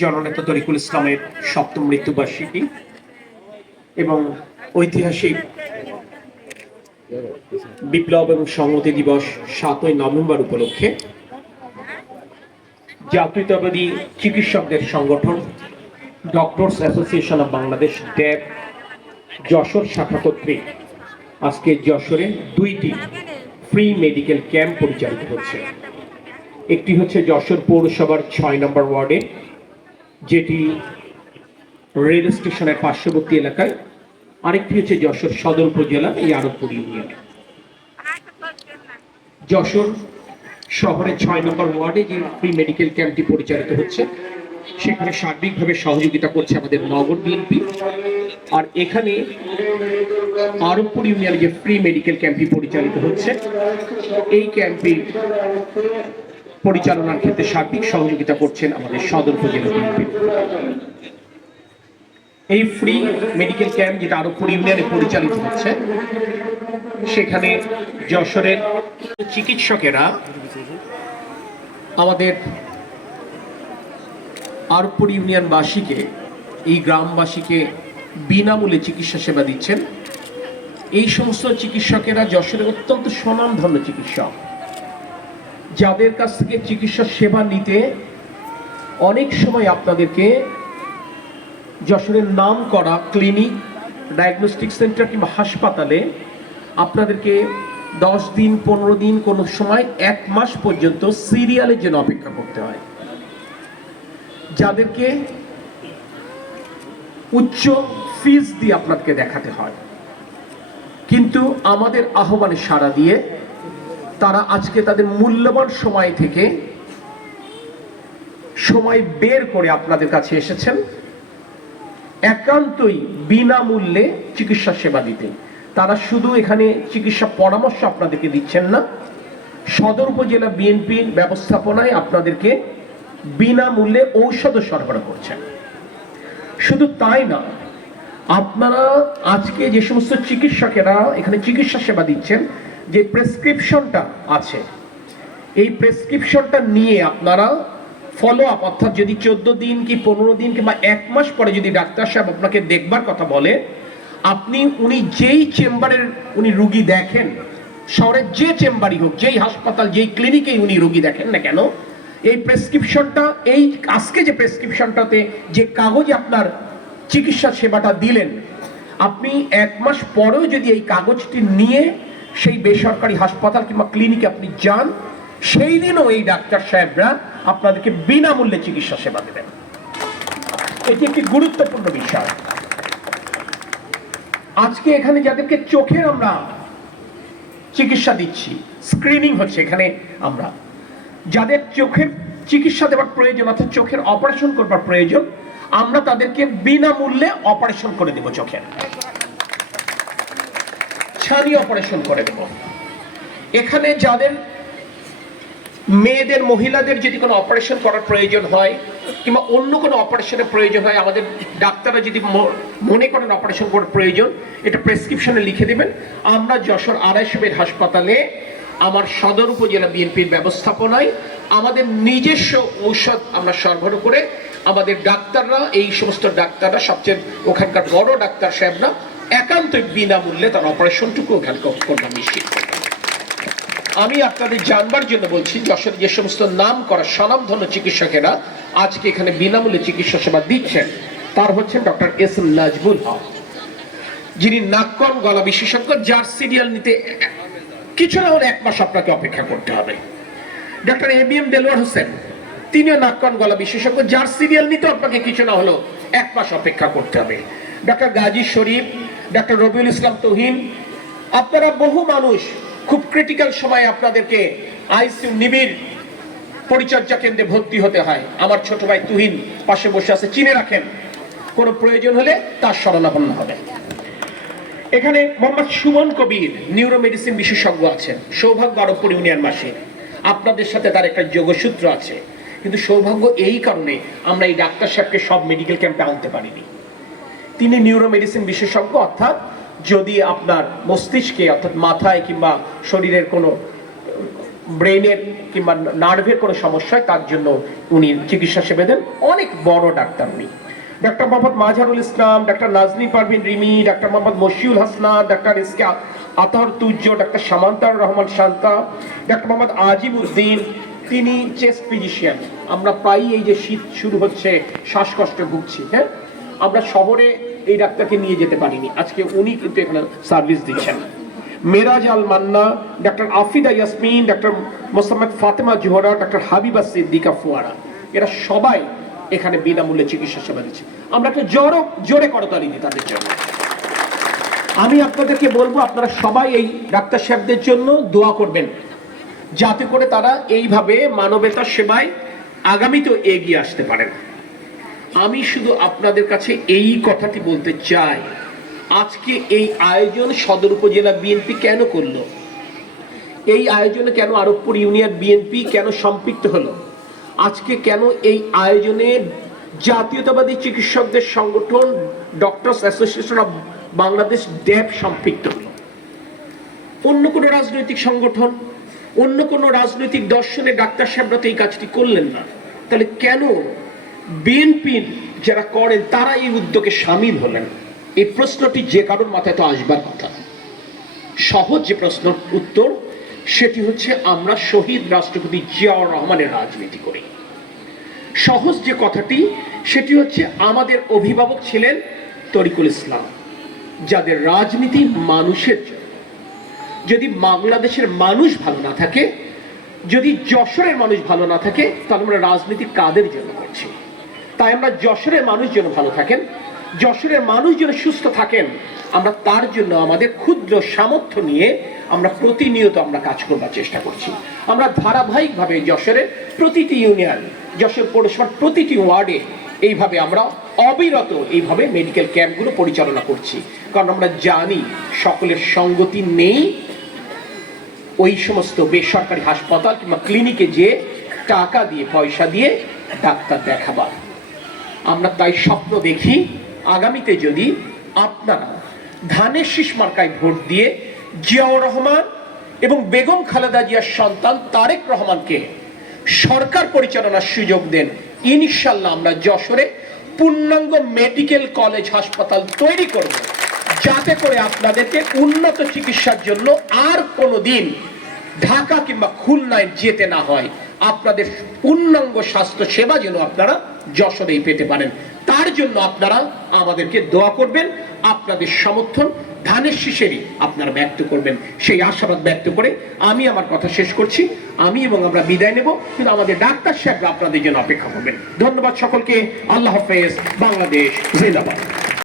জননেতা তরিকুল ইসলামের সপ্তম মৃত্যুবার্ষিকী এবং ঐতিহাসিক বিপ্লব এবং সংহতি দিবস সাতই নভেম্বর উপলক্ষে জাতীয়তাবাদী চিকিৎসকদের সংগঠন doctors association of Bangladesh, DAB, Jessore শাখা কর্তৃক আজকে যশোরে দুইটি ফ্রি মেডিকেল ক্যাম্প পরিচালিত হচ্ছে। একটি হচ্ছে যশোর পৌরসভার ছয় নম্বর ওয়ার্ডে, যেটি রেল স্টেশনের পার্শ্ববর্তী এলাকায়। আরেকটি হচ্ছে যশোর সদর উপজেলা, এই আরবপুর ইউনিয়নে। যশোর শহরের ছয় নম্বর ওয়ার্ডে যে ফ্রি মেডিকেল ক্যাম্পটি পরিচালিত হচ্ছে, সেখানে সার্বিকভাবে সহযোগিতা করছে আমাদের নগর বিএনপি। আর এখানে আরবপুর ইউনিয়নে যে ফ্রি মেডিকেল ক্যাম্পটি পরিচালিত হচ্ছে, এই ক্যাম্পে পরিচালনার ক্ষেত্রে সার্বিক সহযোগিতা করছেন আমাদের সদর উপজেলা বিএনপি। এই ফ্রি মেডিকেল ক্যাম্প যেটা আরবপুর ইউনিয়নে পরিচালিত হচ্ছে, সেখানে যশোরের চিকিৎসকেরা আমাদের আরবপুর ইউনিয়নবাসীকে, এই গ্রামবাসীকে বিনামূল্যে চিকিৎসা সেবা দিচ্ছেন। এই সমস্ত চিকিৎসকেরা যশোরের অত্যন্ত স্বনামধন্য চিকিৎসক। যাদের কাছ থেকে চিকিৎসা সেবা নিতে অনেক সময় আপনাদেরকে যশোরের নাম করা ক্লিনিক ডায়াগনস্টিক সেন্টার কিংবা হাসপাতালে আপনাদেরকে দশ দিন, পনেরো দিন কোনো সময় এক মাস পর্যন্ত সিরিয়ালের জন্য অপেক্ষা করতে হয়। যাদেরকে উচ্চ ফিস দিয়ে আপনাকে দেখাতে হয়। কিন্তু আমাদের আহ্বানে সাড়া দিয়ে তারা আজকে তাদের মূল্যবান সময় থেকে সময় বের করে আপনাদের কাছে এসেছেন। একান্তই বিনামূল্যে চিকিৎসা সেবা দিতে। তারা শুধু এখানে চিকিৎসা পরামর্শ আপনাদেরকে দিচ্ছেন না। সদর উপজেলা বিএনপির ব্যবস্থাপনায় আপনাদেরকে বিনামূল্যে ঔষধ সরবরাহ করছেন। শুধু তাই না, আপনারা আজকে যে সমস্ত চিকিৎসকেরা এখানে চিকিৎসা সেবা দিচ্ছেন যে প্রেসক্রিপশনটা আছে, এই প্রেসক্রিপশনটা নিয়ে আপনারা ফলো আপ অর্থাৎ যদি চোদ্দ দিন কি পনেরো দিন কিংবা এক মাস পরে যদি ডাক্তার সাহেব আপনাকে দেখবার কথা বলে, আপনি উনি যেই চেম্বারের উনি রুগী দেখেন, শহরের যে চেম্বারই হোক, যেই হাসপাতাল, যেই ক্লিনিকেই উনি রুগী দেখেন না কেন, এই প্রেসক্রিপশনটা এই আজকে যে প্রেসক্রিপশনটাতে যে কাগজ আপনার চিকিৎসা সেবাটা দিলেন, আপনি এক মাস পরেও যদি এই কাগজটি নিয়ে সেই বেসরকারি হাসপাতাল কিংবা ক্লিনিকে আপনি যান, সেই দিনও এই ডাক্তার সাহেবরা আপনাদেরকে বিনামূল্যে চিকিৎসা সেবা দেবেন। এটি একটি গুরুত্বপূর্ণ বিষয়। আজকে এখানে যাদেরকে চোখের আমরা চিকিৎসা দিচ্ছি স্ক্রিনিং হচ্ছে এখানে আমরা। যাদের চোখের চিকিৎসা দেওয়ার প্রয়োজন, অর্থাৎ চোখের অপারেশন করবার প্রয়োজন, আমরা তাদেরকে বিনামূল্যে অপারেশন করে দেব চোখের। ছানি অপারেশন করে দেব। এখানে যাদের মেয়েদের, মহিলাদের যদি কোনো অপারেশন করার প্রয়োজন হয়, কিংবা অন্য কোনো অপারেশনের প্রয়োজন হয়, আমাদের ডাক্তাররা যদি মনে করেন অপারেশন করার প্রয়োজন, এটা প্রেসক্রিপশনে লিখে দেবেন। আমরা যশোর আড়াইশো বেড হাসপাতালে আমার সদর উপজেলা বিএনপির ব্যবস্থাপনায় আমাদের নিজস্ব ঔষধ আমরা সরবরাহ করে আমাদের ডাক্তাররা, এই সমস্ত ডাক্তাররা, সবচেয়ে ওখানকার বড় ডাক্তার সাহেবরা একান্তই বিনামূল্যে তার অপারেশনটুকু ওখানে করবেন নিশ্চিত আমি আপনাদের জানবার জন্য বলছি, যশোর যে সমস্ত নাম করা স্বনামধন্য চিকিৎসকেরা আজকে এখানে বিনামূল্যে চিকিৎসা সেবা দিচ্ছেন, তার হচ্ছেন doctor S M Nazbul Haque. যিনি নাককন গলা বিশেষজ্ঞ, যার সিরিয়াল নিতে কিছু না হলে এক মাস আপনাকে অপেক্ষা করতে হবে। Doctor A B M Delwar Hossain, তিনিও নাককন গলা বিশেষজ্ঞ, যার সিরিয়াল নিতে আপনাকে কিছু না হলো এক মাস অপেক্ষা করতে হবে। ডক্টর গাজী শরীফ ডক্টর রবিউল ইসলাম তহিন, আপনারা বহু মানুষ খুব ক্রিটিক্যাল সময়ে আপনাদেরকে আইসিইউ নিবিড় পরিচর্যা কেন্দ্রে ভর্তি হতে হয়। আমার ছোট ভাই তুহিন পাশে বসে আছে, চিনে রাখেন। কোনো প্রয়োজন হলে তার শরণাপন্ন হবে। এখানে মোহাম্মদ সুমন কবির নিউরো মেডিসিন বিশেষজ্ঞ আছেন। সৌভাগ্য আরবপুর ইউনিয়ন মাসে আপনাদের সাথে তার একটা যোগসূত্র আছে। কিন্তু সৌভাগ্য এই কারণে আমরা এই ডাক্তার সাহেবকে সব মেডিকেল ক্যাম্পে আনতে পারিনি। তিনি নিউরো মেডিসিন বিশেষজ্ঞ, অর্থাৎ যদি আপনার মস্তিষ্কে, অর্থাৎ মাথায় কিংবা শরীরের কোনো ব্রেনের কিংবা নার্ভের কোনো সমস্যা হয়, তার জন্য উনি চিকিৎসা সেবা দেন। অনেক বড় ডাক্তার উনি। Doctor Mohammad Mazharul Islam, doctor Nazni Parvin Rimi, doctor Mohammad Mashiul Hasnan doctor S K Athar তুজ্জ doctor Samantar Rahman Shanta, doctor Mohammad Azim Uddin, তিনি চেস্ট ফিজিশিয়ান। আমরা প্রায়ই এই যে শীত শুরু হচ্ছে, শ্বাসকষ্টে ভুগছি হ্যাঁ? আমরা শহরে এই ডাক্তারকে নিয়ে যেতে পারিনি। আজকে উনি কিন্তু এখানে সার্ভিস দিচ্ছেন। Meraj Al Manna doctor Afida Yasmin, doctor Mosammat Fatema Zohra, doctor Habiba Siddika Fuara. এরা সবাই এখানে বিনামূল্যে চিকিৎসা সেবা দিচ্ছে। আমরা একটা জোরো, জোরে করতালি দিই তাদের জন্য। আমি আপনাদেরকে বলব, আপনারা সবাই এই ডাক্তার সাহেবদের জন্য দোয়া করবেন। যাতে করে তারা এইভাবে মানবতার সেবায় আগামীতেও এগিয়ে আসতে পারেন। আমি শুধু আপনাদের কাছে এই কথাটি বলতে চাই। আজকে এই আয়োজন সদর উপজেলা বিএনপি কেন করল? এই আয়োজনে কেন আরবপুর ইউনিয়ন বিএনপি কেন সম্পৃক্ত হলো? আজকে কেন এই আয়োজনে জাতীয়তাবাদী চিকিৎসকদের সংগঠন doctors association of Bangladesh DAB সম্পৃক্ত হলো। অন্য কোনো রাজনৈতিক সংগঠন, অন্য কোনো রাজনৈতিক দর্শনে ডাক্তার সাহেবরা তো এই কাজটি করলেন না। তাহলে কেন বিএনপির যারা করেন, তারা এই উদ্যোগে সামিল হলেন। এই প্রশ্নটি যে কারোর মাথায় তো আসবার কথা। সহজ যে প্রশ্ন উত্তর, সেটি হচ্ছে আমরা শহীদ রাষ্ট্রপতি জিয়াউর রহমানের রাজনীতি করি। সহজ যে কথাটি, সেটি হচ্ছে আমাদের অভিভাবক ছিলেন তরিকুল ইসলাম, যাদের রাজনীতি মানুষের জন্য। যদি বাংলাদেশের মানুষ ভালো না থাকে, যদি যশোরের মানুষ ভালো না থাকে, তাহলে আমরা রাজনীতি কাদের জন্য করছি? তাই আমরা যশোরের মানুষ যেন ভালো থাকেন, যশোরের মানুষ যেন সুস্থ থাকেন, আমরা তার জন্য আমাদের ক্ষুদ্র সামর্থ্য নিয়ে আমরা প্রতিনিয়ত আমরা কাজ করবার চেষ্টা করছি। আমরা ধারাবাহিকভাবে যশোরের প্রতিটি ইউনিয়ন, যশোর পৌরসভার প্রতিটি ওয়ার্ডে এইভাবে আমরা অবিরত এইভাবে মেডিকেল ক্যাম্পগুলো পরিচালনা করছি। কারণ আমরা জানি সকলের সঙ্গতি নেই ওই সমস্ত বেসরকারি হাসপাতাল কিংবা ক্লিনিকে যে টাকা দিয়ে, পয়সা দিয়ে ডাক্তার দেখাবার। আমরা তাই স্বপ্ন দেখি, আগামীতে যদি আপনারা ধানের শীষ মার্কায় ভোট দিয়ে জিয়াউর রহমান এবং বেগম খালেদা জিয়ার সন্তান তারেক রহমানকে সরকার পরিচালনার সুযোগ দেন, ইনশাল্লাহ আমরা যশোরে পূর্ণাঙ্গ মেডিকেল কলেজ হাসপাতাল তৈরি করব, যাতে করে আপনাদেরকে উন্নত চিকিৎসার জন্য আর কোনো দিন ঢাকা কিংবা খুলনায় যেতে না হয়। আপনাদের পূর্ণাঙ্গ স্বাস্থ্য সেবা যেন আপনারা যশোরেই পেতে পারেন। তার জন্য আপনারা আমাদেরকে দোয়া করবেন, আপনাদের সমর্থন, ধানের শীষেরই আপনারা ব্যক্ত করবেন। সেই আশাবাদ ব্যক্ত করে আমি আমার কথা শেষ করছি। আমি এবং আমরা বিদায় নেব, কিন্তু আমাদের ডাক্তার সাহেবরা আপনাদের জন্য অপেক্ষা করবেন। ধন্যবাদ সকলকে। আল্লাহ হাফেজ। বাংলাদেশ জিন্দাবাদ।